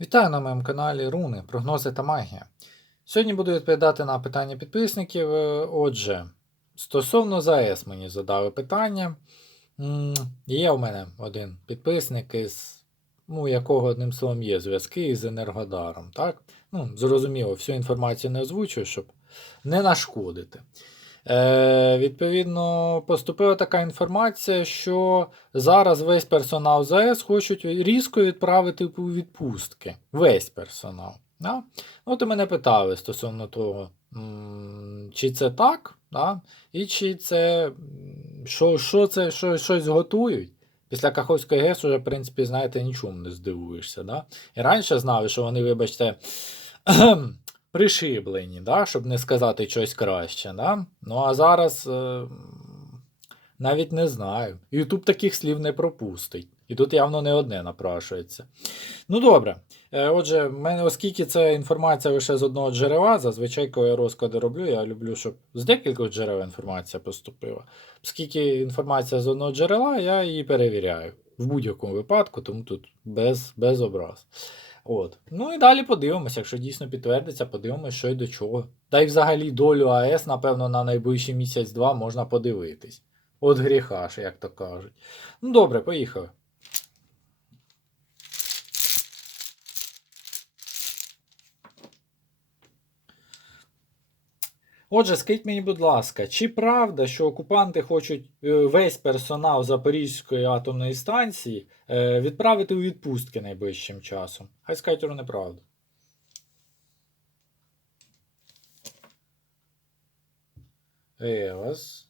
Вітаю на моєму каналі Руни, прогнози та магія. Сьогодні буду відповідати на питання підписників. Е, Отже, стосовно ЗАЕС мені задали питання. Є у мене один підписник, із, ну, якого одним словом є зв'язки із Енергодаром. Так? Ну, зрозуміло, всю інформацію не озвучую, щоб не нашкодити. Е, відповідно, поступила така інформація, що зараз весь персонал ЗАЕС хочуть різко відправити у відпустки. Весь персонал. Да? От і мене питали стосовно того, чи це так, да? і чи це що, що це що, щось готують. Після Каховської ГЕС уже, в принципі, знаєте, нічому не здивуєшся. Да? І раніше знали, що вони, вибачте, пришиблені, да? щоб не сказати щось краще. Да? Ну а зараз е, навіть не знаю. Ютуб таких слів не пропустить. І тут явно не одне напрашується. Ну добре. Е, Отже, мене, оскільки це інформація лише з одного джерела, зазвичай, коли я розклади роблю, я люблю, щоб з декількох джерел інформація поступила. Оскільки інформація з одного джерела, я її перевіряю в будь-якому випадку, тому тут без, без образ. От. Ну і далі подивимося, якщо дійсно підтвердиться, подивимося, що й до чого. Та й взагалі долю АЕС, напевно, на найближчий місяць-два можна подивитись. От гріха як то кажуть. Ну добре, поїхали. Отже, скажіть мені, будь ласка, чи правда, що окупанти хочуть е, весь персонал Запорізької атомної станції е, відправити у відпустки найближчим часом? Хай скажуть про неправду. Евас.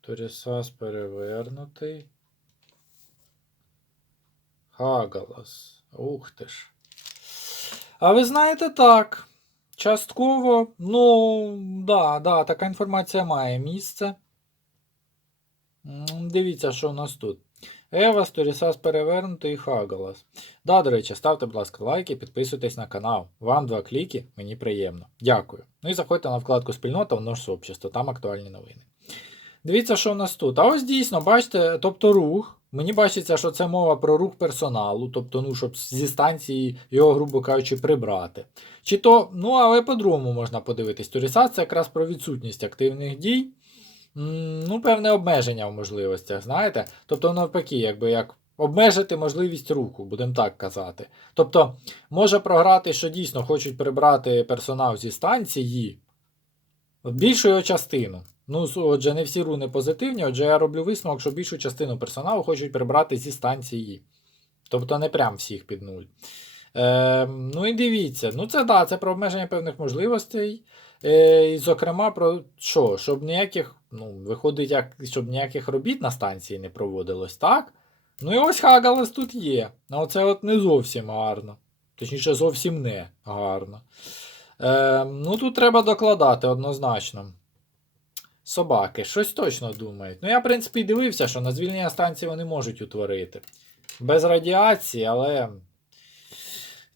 Торісас перевернутий. Хагалас. Ух ти ж. А ви знаєте так. Частково, ну, да, да, така інформація має місце. Дивіться, що у нас тут. Ева, Сторісас перевернутий і Хагалас. Да, до речі, ставте, будь ласка, лайки, підписуйтесь на канал. Вам два кліки, мені приємно. Дякую. Ну і заходьте на вкладку спільнота в наш сообщество, там актуальні новини. Дивіться, що у нас тут. А ось дійсно, бачите, тобто рух. Мені бачиться, що це мова про рух персоналу, тобто, ну, щоб зі станції його, грубо кажучи, прибрати. Чи то, ну, але по-другому можна подивитись. Туріса це якраз про відсутність активних дій. Ну, певне обмеження в можливостях, знаєте? Тобто, навпаки, якби як обмежити можливість руху, будемо так казати. Тобто, може програти, що дійсно хочуть прибрати персонал зі станції, більшу його частину. Ну, отже, не всі руни позитивні, отже, я роблю висновок, що більшу частину персоналу хочуть прибрати зі станції. Тобто не прям всіх під нуль. Е, ну і дивіться, ну це да, це про обмеження певних можливостей. Е, і, зокрема, про що? Щоб ніяких, ну, виходить, як, щоб ніяких робіт на станції не проводилось, так? Ну і ось Хагалес тут є. А оце от не зовсім гарно. Точніше, зовсім не гарно. Е, ну тут треба докладати однозначно. Собаки, щось точно думають. Ну, я, в принципі, дивився, що на звільнення станції вони можуть утворити. Без радіації, але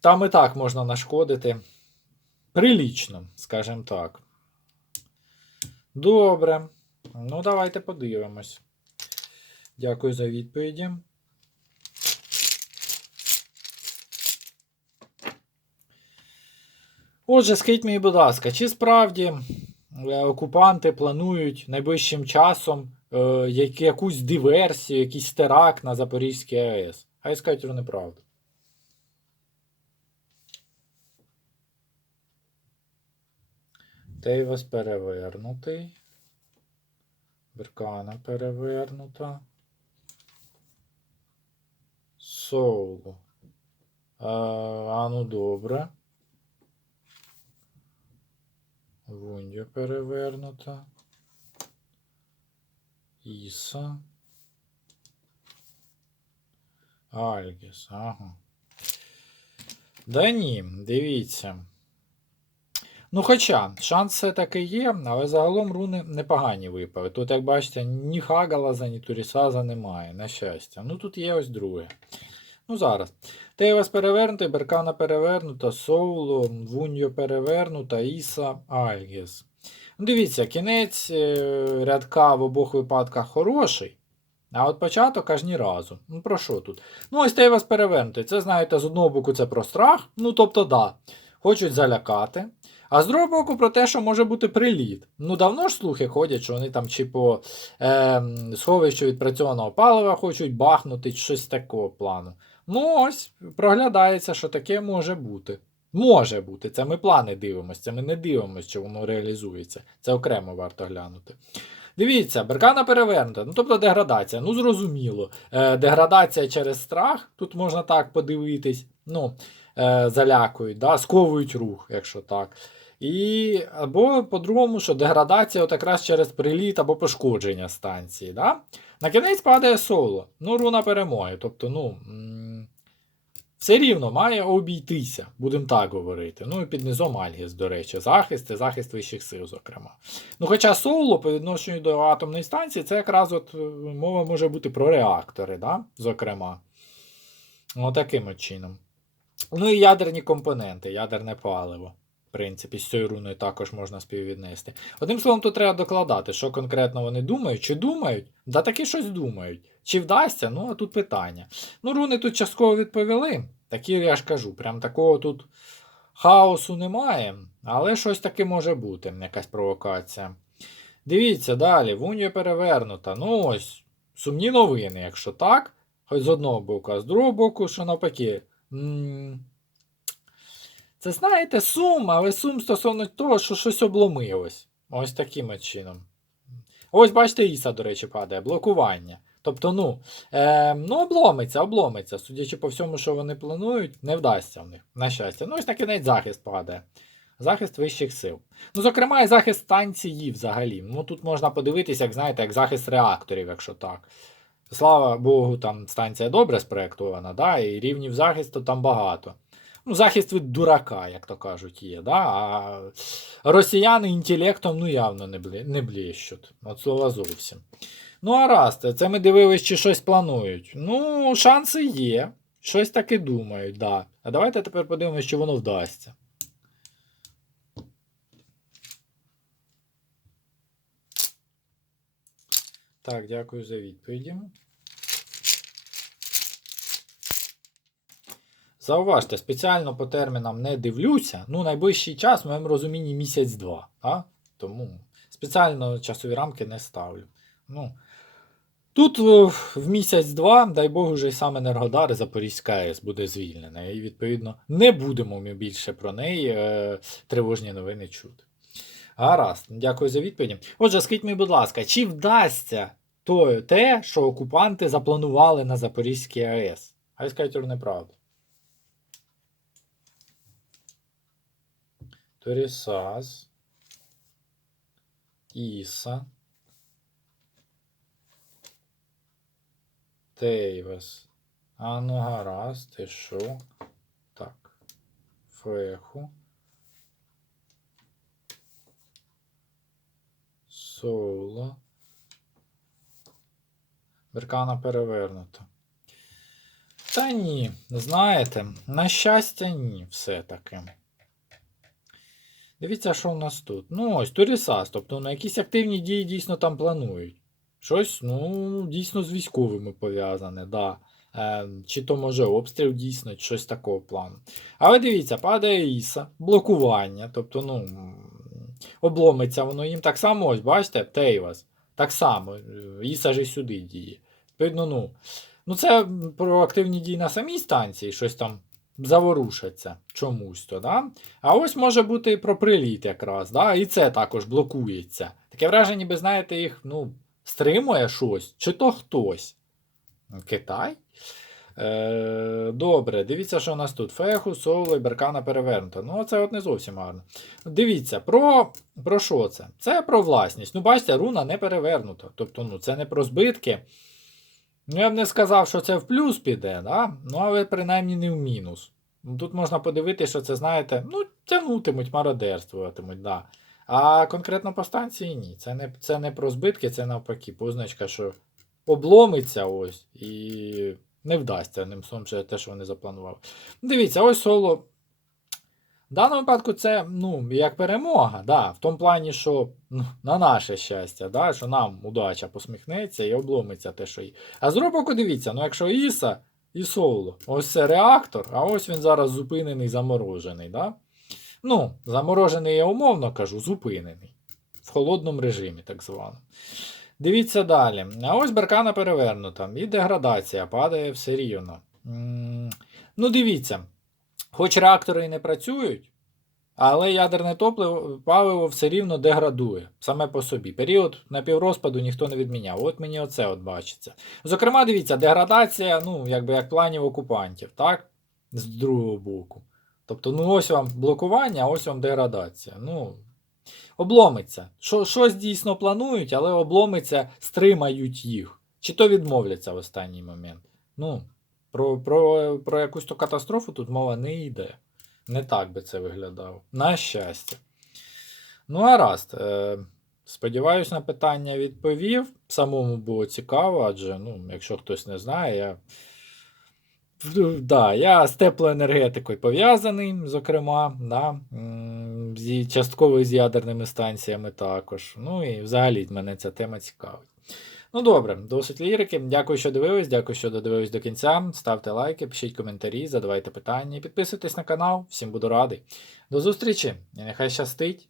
там і так можна нашкодити. Прилічно, скажімо так. Добре. Ну, давайте подивимось. Дякую за відповіді. Отже, скажіть мені, будь ласка, чи справді окупанти планують найближчим часом е, якусь диверсію, якийсь теракт на Запорізькій АЕС? Хай скажуть про неправду. Тейвас перевернутий. Беркана перевернута. Соулу. А, а ну добре. Вундя перевернута. Іса. Альгіс, ага. Да ні, дивіться. Ну, хоча, шанс все-таки є, але загалом руни непогані випали. Тут, як бачите, ні Хагалаза, ні Турісаза немає, на щастя. Ну тут є ось друге. Ну, зараз. Тейвас перевернутий, Беркана перевернута, Соуло, Вуньо перевернута, Іса, Альгіс. Ну, дивіться, кінець е, рядка в обох випадках хороший. А от початок аж ні разу. Ну про що тут? Ну, ось те вас перевернути. Це, знаєте, з одного боку це про страх. Ну, тобто, да, хочуть залякати. А з другого боку, про те, що може бути приліт. Ну, давно ж слухи ходять, що вони там чи по е, сховищу відпрацьованого палива хочуть бахнути, чи щось такого плану. Ну, ось, проглядається, що таке може бути. Може бути, це ми плани дивимося, це ми не дивимося, чи воно реалізується. Це окремо варто глянути. Дивіться, беркана перевернута, ну тобто деградація. Ну, зрозуміло. Е, деградація через страх, тут можна так подивитись, ну, е, залякують, да, сковують рух, якщо так. І, або по-другому, що деградація от якраз через приліт або пошкодження станції. Да? На кінець падає соло. Ну, руна перемоги. Тобто, ну. Все рівно має обійтися, будемо так говорити. Ну і під низом Альгіс, до речі, захист і захист вищих сил, зокрема. Ну, хоча соло по відношенню до атомної станції, це якраз от е, мова може бути про реактори, да? зокрема. Отаким от чином. Ну і ядерні компоненти, ядерне паливо. В принципі, з цією руною також можна співвіднести. Одним словом, тут треба докладати, що конкретно вони думають, чи думають, да таки щось думають. Чи вдасться? Ну, а тут питання. Ну, руни тут частково відповіли. Такі, я ж кажу, прям такого тут хаосу немає, але щось таке може бути, якась провокація. Дивіться далі, Вунія перевернута. Ну ось, сумні новини, якщо так, хоч з одного боку, а з другого боку, що навпаки. Це знаєте, сум, але сум стосовно того, що щось обломилось. Ось таким чином. Ось, бачите, Іса, до речі, падає, блокування. Тобто, ну, е, ну, обломиться, обломиться. Судячи по всьому, що вони планують, не вдасться в них, на щастя. Ну, ось на кінець захист падає. Захист вищих сил. Ну, зокрема, і захист станції взагалі. Ну, тут можна подивитися, як знаєте, як захист реакторів, якщо так. Слава Богу, там станція добре спроєктована, да, і рівнів захисту там багато. Ну, захист від дурака, як то кажуть, є. Да? А росіяни інтелектом ну, явно не бліщуть. От слова зовсім. Ну, а раз, це ми дивились, чи щось планують. Ну, шанси є. Щось таки думають, да. А давайте тепер подивимося, чи воно вдасться. Так, дякую за відповіді. Зауважте, спеціально по термінам не дивлюся. Ну, найближчий час, в моєму розумінні, місяць-два. Тому спеціально часові рамки не ставлю. Ну, тут в місяць-два, дай Бог, вже й сам Енергодар Запорізька АЕС буде звільнена. І, відповідно, не будемо ми більше про неї е, тривожні новини чути. Гаразд, дякую за відповіді. Отже, скажіть мені, будь ласка, чи вдасться то, те, що окупанти запланували на Запорізькій АЕС? Хай скажуть неправду. Торісас. Іса. Тейвес. А ну гаразд, ти що? Так. Феху. Соло. Беркана перевернута. Та ні, знаєте, на щастя, ні, все-таки. Дивіться, що у нас тут. Ну, ось Турісас, тобто на якісь активні дії дійсно там планують. Щось, ну, дійсно з військовими пов'язане, да. Е, чи то може обстріл дійсно, чи щось такого плану. Але дивіться, падає Іса, блокування, тобто, ну, обломиться воно їм так само, ось, бачите, Тейвас. Так само, е, Іса ж і сюди діє. Відповідно, ну, ну це про активні дії на самій станції, щось там заворушаться чомусь то, да? А ось може бути і про приліт якраз, да? і це також блокується. Таке враження, ніби, знаєте, їх ну, стримує щось, чи то хтось. Китай? Е, добре, дивіться, що у нас тут. Феху, соло і беркана перевернута. Ну, це от не зовсім гарно. Дивіться, про, про що це? Це про власність. Ну, бачите, руна не перевернута. Тобто, ну, це не про збитки. Ну, я б не сказав, що це в плюс піде, да? ну, але принаймні не в мінус. Ну, Тут можна подивитися, що це, знаєте, ну, тягнутимуть, мародерствуватимуть, да. А конкретно по станції ні. Це не, це не про збитки, це навпаки, позначка, що обломиться ось і не вдасться ним сом те, що вони запланували. Дивіться, ось соло В даному випадку це ну, як перемога, да, в тому плані, що ну, на наше щастя, да, що нам удача посміхнеться і обломиться те, що є. А з боку, дивіться, ну якщо Іса і Соло, ось це реактор, а ось він зараз зупинений, заморожений. Да? Ну, заморожений я умовно кажу, зупинений. В холодному режимі, так званому. Дивіться далі. А ось беркана перевернута. І деградація падає все рівно. Ну, дивіться. Хоч реактори і не працюють, але ядерне топливо паливо все рівно деградує саме по собі. Період напіврозпаду ніхто не відміняв. От мені оце от бачиться. Зокрема, дивіться, деградація, ну, якби як планів окупантів, так? З другого боку. Тобто, ну ось вам блокування, а ось вам деградація. Ну, обломиться. Що, щось дійсно планують, але обломиться, стримають їх. Чи то відмовляться в останній момент. Ну, про, про, про якусь то катастрофу тут мова не йде. Не так би це виглядало. На щастя. Ну, гаразд. Е, сподіваюсь, на питання відповів. Самому було цікаво, адже, ну, якщо хтось не знає, я. Да, я з теплоенергетикою пов'язаний, зокрема, да, зі, частково з ядерними станціями також. Ну і взагалі мене ця тема цікавить. Ну добре, досить лірики. Дякую, що дивились, дякую, що додивились до кінця. Ставте лайки, пишіть коментарі, задавайте питання, підписуйтесь на канал. Всім буду радий. До зустрічі і нехай щастить!